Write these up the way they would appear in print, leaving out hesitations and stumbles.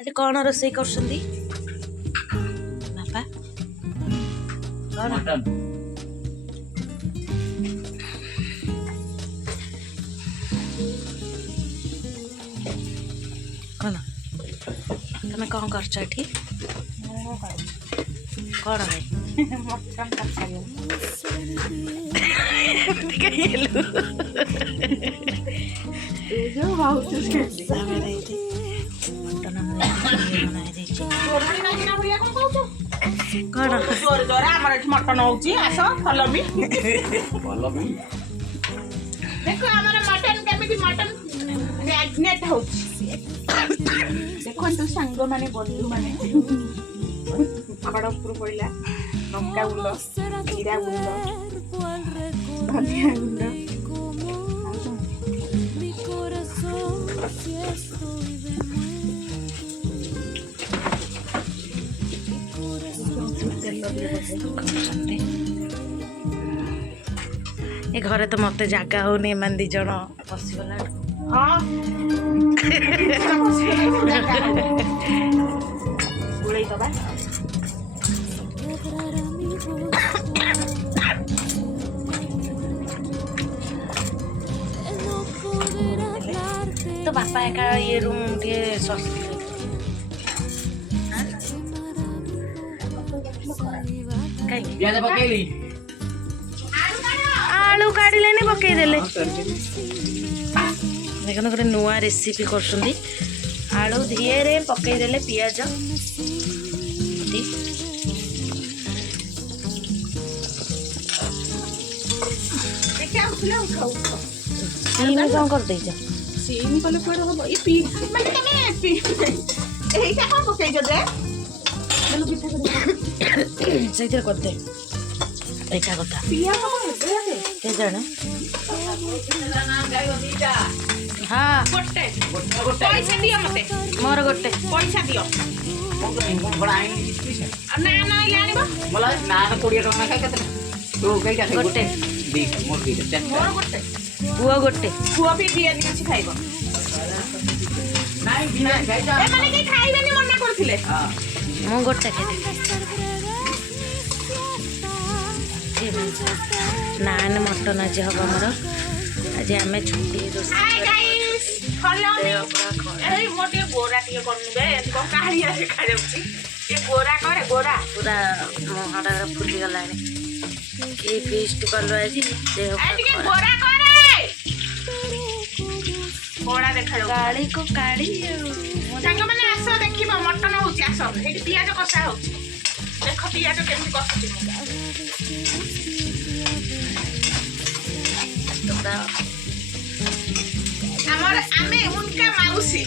ଆଜି କ'ଣ ରୋଷେଇ କରୁଛନ୍ତି ବାପା? କ'ଣ କ'ଣ ତମେ କ'ଣ କରୁଛ ଏଠି? କ'ଣ ଭାଇ କ'ଣ ଆମର ଏଠି ମଟନ ହଉଛି ଆସ ଭଲ ବି ଦେଖ ଆମର ମଟନ କେମିତି ମଟନ ମ୍ୟାଗନେଟ ହଉଛି ଦେଖନ୍ତୁ ସାଙ୍ଗମାନେ ବନ୍ଧୁମାନେ ପାହାଡ଼ ଉପରୁ ପଡ଼ିଲା ଲଙ୍କା ଗୁଣ୍ଡ ଜିରା ଗୁଣ୍ଡ ଧନିଆ ଗୁଣ୍ଡ ଏ ଘରେ ତ ମତେ ଜାଗା ହଉନି ଏମାନେ ଦି ଜଣ ବସିଗଲା ହଁ ଗୋଳେଇ ଦବା ତ ବାପା ଏକା ଇଏ ରୁମ୍ ଟିକେ ସସ୍ତି ଆଳୁ କାଢିଲେନି ପକେଇଦେଲେ ଦେଖନ୍ତୁ ଗୋଟେ ନୂଆ ରେସିପି କରୁଛନ୍ତି ଆଳୁ ଧିଏରେ ପକେଇଦେଲେ ପିଆଜ ସିମ କ'ଣ କରିଦେଇଛ ସିମ କଲେ କୁଆଡେ ହବ ଏଇ ପି ମାନେ ତମେ ଏଇଟା କ'ଣ ପକେଇଛ ଯେ ସେଇଥିରେ କରିଦେ ଏଇଟା କଥା କେ ଜାଣେ ହଁ ପଇସା ଦିଅ ମତେ ମୋର ଗୋଟେ ପଇସା ଦିଅ ନା ନା ଆଣିବ ଗୋଟେ ମୋର ଗୋଟେ ପୁଅ ଗୋଟେ ପୁଅ ବି ବିରିୟାନୀ କିଛି ଖାଇବ ଏମାନେ କେହି ଖାଇବେନି ମନା କରୁଥିଲେ ମୁଁ ଗୋଟେ ଖାଇଦେବି ନାନ୍ ମଟନ ଆଜି ହବ ଆମର ଆଜି ଆମେ ଛୁଟି ରୋଷେଇ ମୋ ଟିକେ ଗୋରା ଟିକେ କରୁନୁ କାଳିଆ ଦେଖାଯାଉଛି ଟିକେ ଗୋରା କରେ ଗୋରା ପୁରା ମୁହଁଟା ଫୁଲିଗଲାଣି କି ଫିଷ୍ଟ କଲୁ ଆଜି ଦେହ ଟିକେ ଗୋରା କରେ ଗୋରା ଦେଖାଯାଉଛି କାଳିକୁ କାଳି ସାଙ୍ଗମାନେ ଆସ ଦେଖିବ ମଟନ ହଉଛି ଆସ ଏଇଠି ପିଆଜ କଷା ହଉଛି ଦେଖ ପିଆଜ କେମିତି କଷୁଛି ଆମର ଆମେ ଉନକା ମାଉସୀ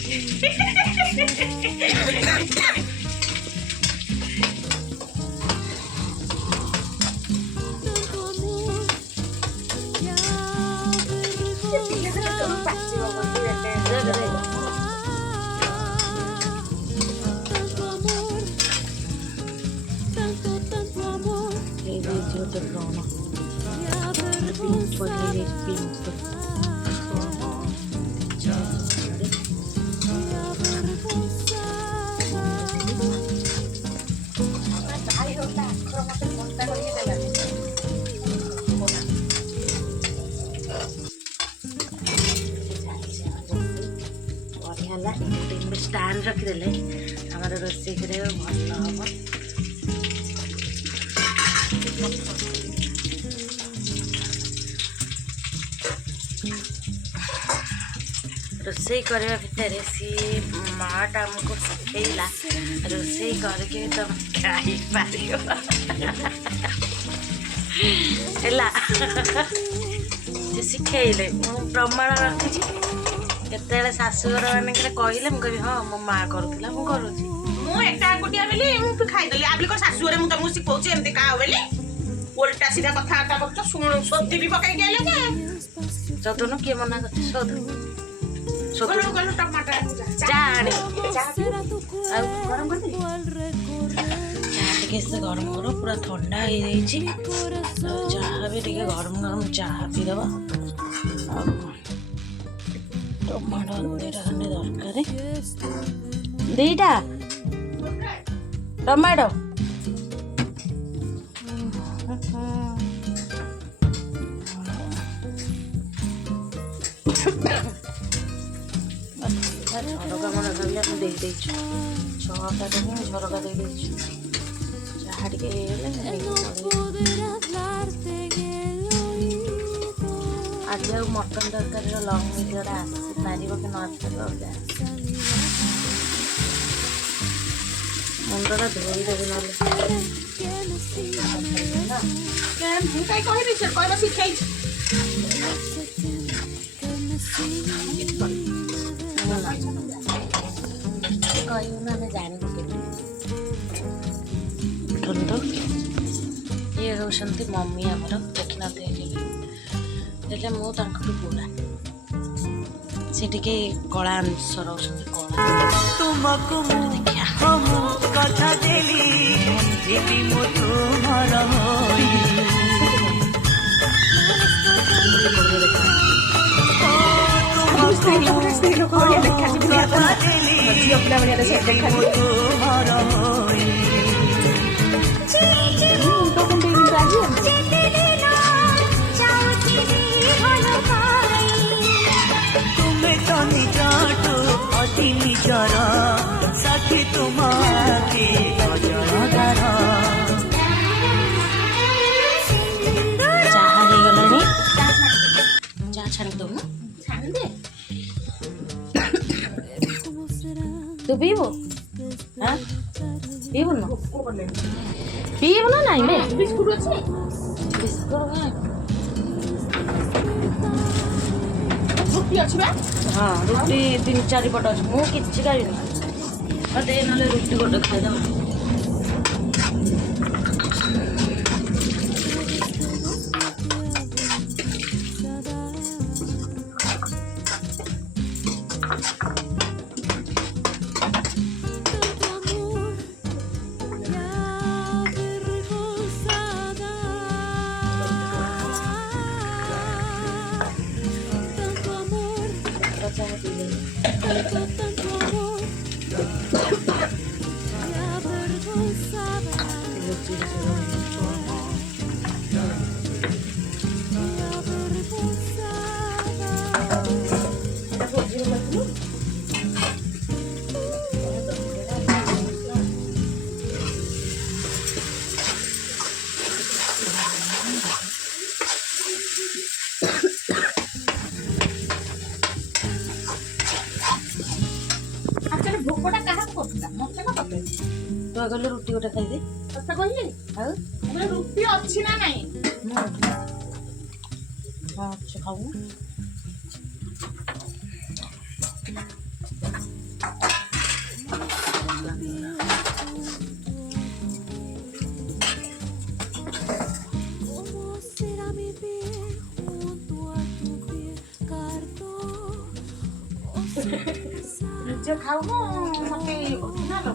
ଷ୍ଟାଣ୍ଡ ରଖିଦେଲେ ଆମର ରୋଷେଇ କରିବା ଭଲ ହବ ରୋଷେଇ କରିବା ଭିତରେ ସିଏ ମାଆଟା ଆମକୁ ଶିଖେଇଲା ରୋଷେଇ କରିକି ତମେ ଖାଇପାରିବ ହେଲା ସେ ଶିଖେଇଲେ ମୁଁ ପ୍ରମାଣ ରଖିଛି କେତେବେଳେ ଶାଶୁଘର ମାନଙ୍କରେ କହିଲେ ମୁଁ କହିବି ହଁ ମୋ ମା କରୁଥିଲା ମୁଁ କରୁଛି ମୁଁ ଏକା ଏକୁଟିଆ ବୋଲି ମୁଁ ଖାଇଦେଲି ଆବି କଣ ଶାଶୁଘରେ ମୁଁ ତମକୁ ଶିଖଉଛି ଏମିତି ଖାଅ ବୋଲି ଓଲଟା ସିଧା କଥାବାର୍ତ୍ତା କରୁଛ ଶୁଣ ସୋଦି ବି ପକେଇକି ଆଇଲେ ଯେ ସୋଦୁନୁ କିଏ ମନା କରୁଛି ସୋଦୁ ଟମାଟର ଚା ଆଣି ଆଉ ଗରମ କରିଦେବି ଚା ଟିକେ ସେ ଗରମ କର ପୁରା ଥଣ୍ଡା ହେଇଯାଇଛି ଚାହା ବି ଟିକେ ଗରମ ଗରମ ଚାହା ପିଇଦେବା ଆଉ ଟମାଟୋ ଦୁଇଟା ଖଣ୍ଡେ ଦରକାର ଦିଟା ଟମାଟୋ ଝରକା ମନେ ଭାବି ଆମେ ଦେଇଦେଇଛୁ 6ଟା ଦେବି ଝରକା ଦେଇଦେଇଛୁ ଯାହା ଟିକେ ହେଇଗଲେ ଆଜି ଆଉ ମଟନ ତରକାରୀର ଲଙ୍ଗ ଭିଡ଼ିଓଟା ଆସିପାରିବ କି ନ ଆସିପାରିବ ମୁଣ୍ଡଟା ଧୋଇଦେବି ନହେଲେ ମୁଁ କାହିଁ କହିବି ସେ କହିବା ଶିଖେଇଛି କହିବୁ ନା ଆମେ ଜାଣିବୁ କେମିତି ଉଠନ୍ତୁ ଇଏ ହେଉଛନ୍ତି ମମି ଆମର ଦେଖିନଥିବେ ହେଲେ ମୁଁ ତାଙ୍କଠୁ ପୁରା ସେ ଟିକେ କଳା ଅଂଶ ରହୁଛନ୍ତି କଳା तुमको हम कथा देली जेबी मो तुमर होई तुम्हें तो निजाटू अति निजर साथी तुम्हारे अजर ଚାହା ହେଇଗଲାଣି ଚାହା ଛାଣିଦେବୁ ତୁ ପିଇବୁ ହଁ ପିଇବୁନୁ ପିଇବୁ ନା ନାଇଁ ବେ ବିସ୍କୁଟ ଅଛି ବିସ୍କୁଟ ଖାଏ ରୁଟି ଅଛି ବା ହଁ ରୁଟି 3-4 ପଟ ଅଛି ମୁଁ କିଛି ଖାଇବିନି ଦେ ନହେଲେ ରୁଟି ଗୋଟେ ଖାଇଦେବ ଭୋକଟା କାହାକୁ କରୁଥିଲା ମତେ ନା ତତେ ତୁ କହିଲୁ ରୁଟି ଗୋଟେ ଖାଇଦେ ତତେ କହିଲି ଆଉ ରୁଟି ଅଛି ନା ନାଇଁ ହଁ ଅଛି ଖାଉ ନିଜେ ଖାଉନୁ ମତେ ଇଏ କରୁଛୁ ନା ଲୋ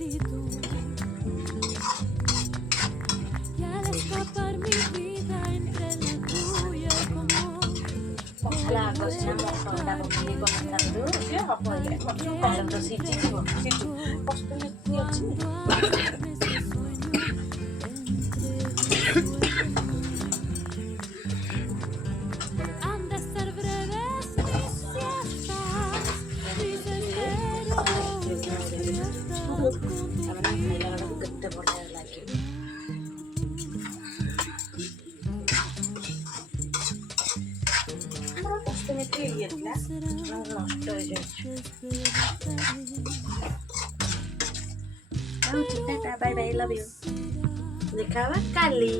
escrito y al escapar mi vida entre la tuya como ପଖାଳ ଆଗ ସିନା ମୋ ଥଣ୍ଡା ପକେଇକି କରିଥାନ୍ତୁ ସିଏ ହବ ଇଏ କଲର ତ ସିଝିଯିବ କଷ୍ଟ ଏତିକି ଅଛି han de ser breves mis siestas, mis desvelos, ତାପରେ ଖାଇଲା ବେଳକୁ କେତେ ବଢ଼ିଆ ଲାଗିବ ଆମର କଷ୍ଟମେଟିକ୍ ଇଏ ଥିଲା ନଷ୍ଟ ହେଇଯାଇଛି ବାଇ ବାଇ ଲଭ୍ ୟୁ ଦେଖା ହବା କାଲି